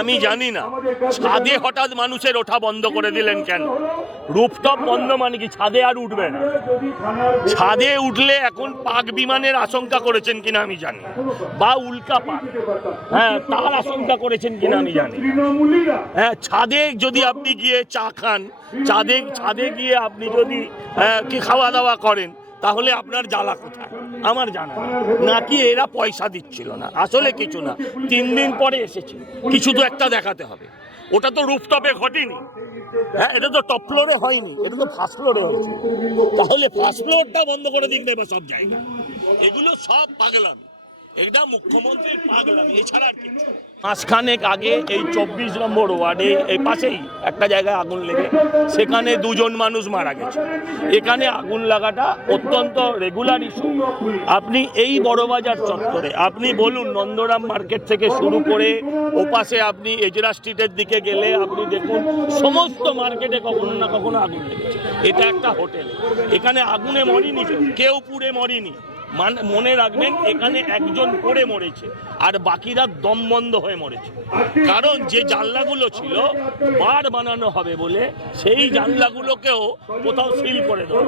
আমি জানি না ছাদে হঠাৎ মানুষের ওঠা বন্ধ করে দিলেন কেন? রুফটপ বন্ধ মানে কি ছাদে আর উঠবে না? ছাদে উঠলে এখন পাক বিমানের আশঙ্কা করেছেন কিনা আমি জানি, বা উল্কা পাক, হ্যাঁ তার আশঙ্কা করেছেন কিনা আমি জানি। হ্যাঁ, ছাদে যদি আপনি গিয়ে চা খান, ছাদে গিয়ে আপনি যদি কি খাওয়া দাওয়া করেন, তাহলে আপনার জ্বালা কোথায় আমার জানা নাকি এরা পয়সা দিচ্ছিল না, আসলে কিছু না, 3 দিন পরে এসেছে, কিছু তো একটা দেখাতে হবে। ওটা তো রুফটপে ঘটেনি, হ্যাঁ এটা তো টপ ফ্লোরে হয়নি, এটা তো ফার্স্ট ফ্লোরে হয়েছে। তাহলে ফার্স্ট ফ্লোরটা বন্ধ করে দিন দেবে সব জায়গায়। এগুলো সব পাগলামি, এটা মুখ্যমন্ত্রীর পাগলামি, এছাড়া আর কিছু। মাসখানেক আগে এই 24 নম্বর ওয়ার্ডে এই পাশেই একটা জায়গায় আগুন লেগে সেখানে 2 জন মানুষ মারা গেছে। এখানে আগুন লাগাটা অত্যন্ত রেগুলার ইস্যু। আপনি এই বড়বাজার চত্বরে আপনি বলুন, নন্দরাম মার্কেট থেকে শুরু করে ওপাশে আপনি এজরা স্ট্রিটের দিকে গেলে আপনি দেখুন সমস্ত মার্কেটে কখনো না কখনো আগুন লেগেছে। এটা একটা হোটেল, এখানে আগুনে মরেনি কেউ, পুড়ে মরেনি। মনে রাখবেন, এখানে একজন পড়ে মরেছে আর বাকিরা দম বন্ধ হয়ে মরেছে। কারণ যে জানলাগুলো ছিল বার বানানো হবে বলে সেই জানলাগুলোকেও কোথাও সিল করে দেওয়া।